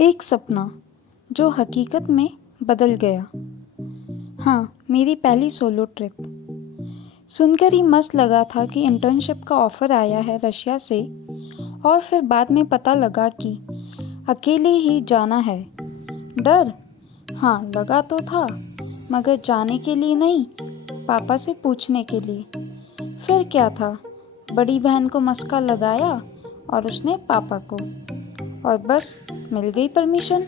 एक सपना जो हकीकत में बदल गया। हाँ, मेरी पहली सोलो ट्रिप। सुनकर ही मस्त लगा था कि इंटर्नशिप का ऑफ़र आया है रशिया से, और फिर बाद में पता लगा कि अकेले ही जाना है। डर हाँ लगा तो था, मगर जाने के लिए नहीं, पापा से पूछने के लिए। फिर क्या था, बड़ी बहन को मस्का लगाया और उसने पापा को, और बस मिल गई परमिशन।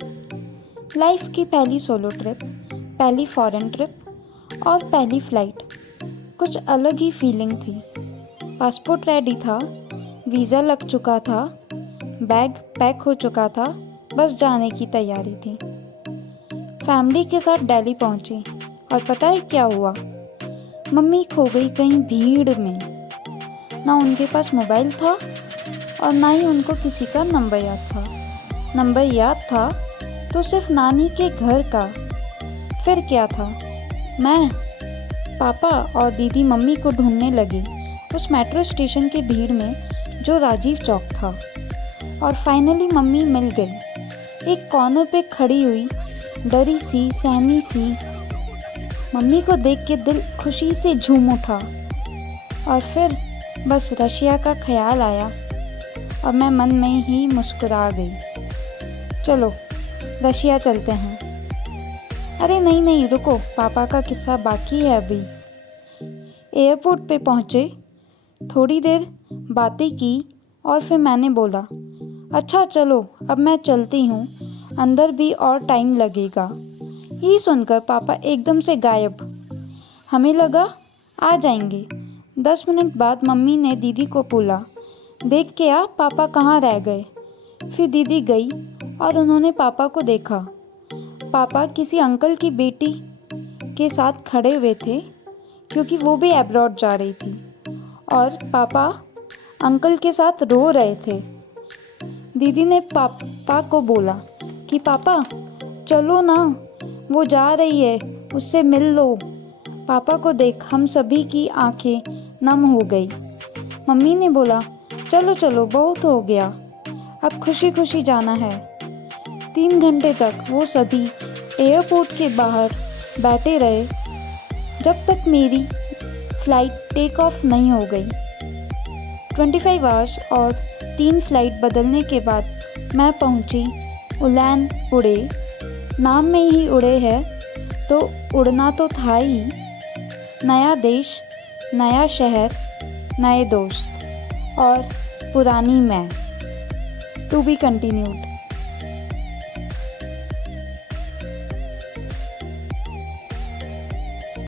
लाइफ की पहली सोलो ट्रिप, पहली फॉरेन ट्रिप और पहली फ़्लाइट। कुछ अलग ही फीलिंग थी। पासपोर्ट रेडी था, वीज़ा लग चुका था, बैग पैक हो चुका था, बस जाने की तैयारी थी। फैमिली के साथ दिल्ली पहुंची और पता है क्या हुआ? मम्मी खो गई कहीं भीड़ में। ना उनके पास मोबाइल था और ना ही उनको किसी का नंबर याद था। नंबर याद था तो सिर्फ नानी के घर का। फिर क्या था, मैं, पापा और दीदी मम्मी को ढूंढने लगी उस मेट्रो स्टेशन की भीड़ में जो राजीव चौक था। और फाइनली मम्मी मिल गई, एक कॉर्नर पे खड़ी हुई, डरी सी, सहमी सी। मम्मी को देख के दिल खुशी से झूम उठा। और फिर बस रशिया का ख्याल आया और मैं मन में ही मुस्कुरा गई। चलो रशिया चलते हैं। अरे नहीं नहीं रुको, पापा का किस्सा बाकी है अभी। एयरपोर्ट पे पहुँचे, थोड़ी देर बातें की और फिर मैंने बोला, अच्छा चलो अब मैं चलती हूँ, अंदर भी और टाइम लगेगा। ये सुनकर पापा एकदम से गायब। हमें लगा आ जाएंगे। 10 मिनट बाद मम्मी ने दीदी को बोला, देख के आ पापा कहाँ रह गए। फिर दीदी गई और उन्होंने पापा को देखा। पापा किसी अंकल की बेटी के साथ खड़े हुए थे, क्योंकि वो भी अब्रॉड जा रही थी, और पापा अंकल के साथ रो रहे थे। दीदी ने पापा को बोला कि पापा चलो ना, वो जा रही है, उससे मिल लो। पापा को देख हम सभी की आंखें नम हो गई। मम्मी ने बोला, चलो चलो बहुत हो गया, अब खुशी खुशी जाना है। 3 घंटे तक वो सभी एयरपोर्ट के बाहर बैठे रहे, जब तक मेरी फ़्लाइट टेक ऑफ नहीं हो गई। 25 आवर्स और 3 फ़्लाइट बदलने के बाद मैं पहुंची उड़ान उड़े। नाम में ही उड़े है तो उड़ना तो था ही। नया देश, नया शहर, नए दोस्त और पुरानी मैं। To be continued.